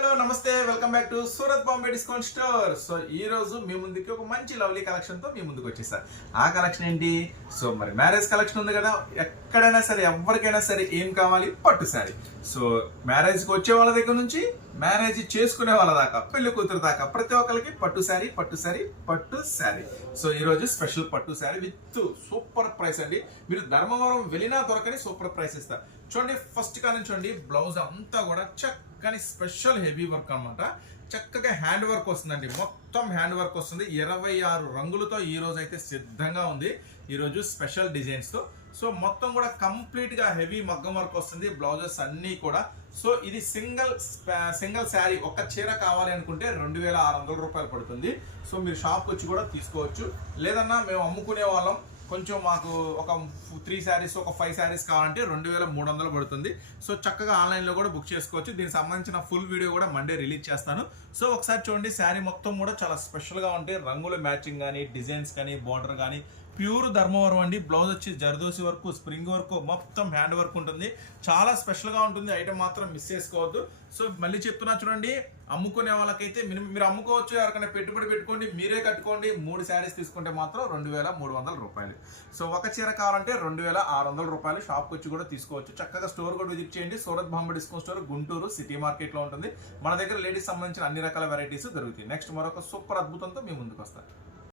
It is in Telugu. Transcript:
హలో నమస్తే welcome back to Surat Bombay discount store. So ఈ రోజు మీ ముందుకి ఒక మంచి లవ్లీ కలెక్షన్ తో మీ ముందుకు వచ్చేసారు. ఆ కలెక్షన్ ఏంటి? సో మరి మ్యారేజ్ కలెక్షన్ ఉంది కదా, ఎక్కడైనా సరే ఎవరికైనా సరే ఏం కావాలి? పట్టు శారీ. సో మ్యారేజ్ కి వచ్చే వాళ్ళ దగ్గర నుంచి మ్యారేజ్ చేసుకునే వాళ్ళ దాకా, పెళ్లి కూతురు దాకా ప్రతి ఒక్కరికి పట్టు శారీ, పట్టు శారీ, పట్టు శారీ. సో ఈ రోజు స్పెషల్ పట్టు శారీ విత్ సూపర్ ప్రైస్ అండి. మీరు ధర్మవరం వెళ్ళినా దొరకని సూపర్ ప్రైస్ ఇస్తారు. చూడండి, ఫస్ట్ కానీ చూడండి, బ్లౌజ్ అంతా కూడా చక్కని స్పెషల్ హెవీ వర్క్ అనమాట. చక్కగా హ్యాండ్ వర్క్ వస్తుందండి, మొత్తం హ్యాండ్ వర్క్ వస్తుంది. 26 రంగులతో ఈ రోజు అయితే సిద్ధంగా ఉంది. ఈ రోజు స్పెషల్ డిజైన్స్ తో. సో మొత్తం కూడా కంప్లీట్ గా హెవీ మగ్గం వర్క్ వస్తుంది. బ్లౌజెస్ అన్ని కూడా. సో ఇది సింగిల్ శారీ, ఒక చీర కావాలి అనుకుంటే 2600 రూపాయలు పడుతుంది. సో మీరు షాప్కి వచ్చి కూడా తీసుకోవచ్చు. లేదన్నా మేము అమ్ముకునే వాళ్ళం, కొంచెం మాకు ఒక 3 శారీస్, ఒక 5 శారీస్ కావాలంటే 2300 పడుతుంది. సో చక్కగా ఆన్లైన్లో కూడా బుక్ చేసుకోవచ్చు. దీనికి సంబంధించిన ఫుల్ వీడియో కూడా మండే రిలీజ్ చేస్తాను. సో ఒకసారి చూడండి, శారీ మొత్తం కూడా చాలా స్పెషల్గా ఉంటాయి. రంగుల మ్యాచింగ్ కానీ, డిజైన్స్ కానీ, బార్డర్ కానీ ప్యూర్ ధర్మవరం అండి. బ్లౌజ్ వచ్చి జర్దోసి వర్క్, స్ప్రింగ్ వర్క్, మొత్తం హ్యాండ్ వర్క్ ఉంటుంది. చాలా స్పెషల్గా ఉంటుంది. ఐటమ్ మాత్రం మిస్ చేసుకోవద్దు. సో మళ్ళీ చెప్తున్నా చూడండి, అమ్ముకునే వాళ్ళకైతే మీరు అమ్ముకోవచ్చు, ఎవరికైనా పెట్టుబడి పెట్టుకోండి, మీరే కట్టుకోండి. 3 శారీస్ తీసుకుంటే మాత్రం 2300 రూపాయలు. సో ఒక చీర కావాలంటే 2600 రూపాయలు. షాప్కి వచ్చి కూడా తీసుకోవచ్చు. చక్కగా స్టోర్ కూడా విజిట్ చేయండి. Surat Bombay discount store, Guntur city market లో ఉంటుంది. మన దగ్గర లేడీస్ సంబంధించిన అన్ని రకాల వెరైటీస్ దొరుకుతాయి. నెక్స్ట్ మరొక సూపర్ అద్భుతంతో మీ ముందుకు వస్తాను.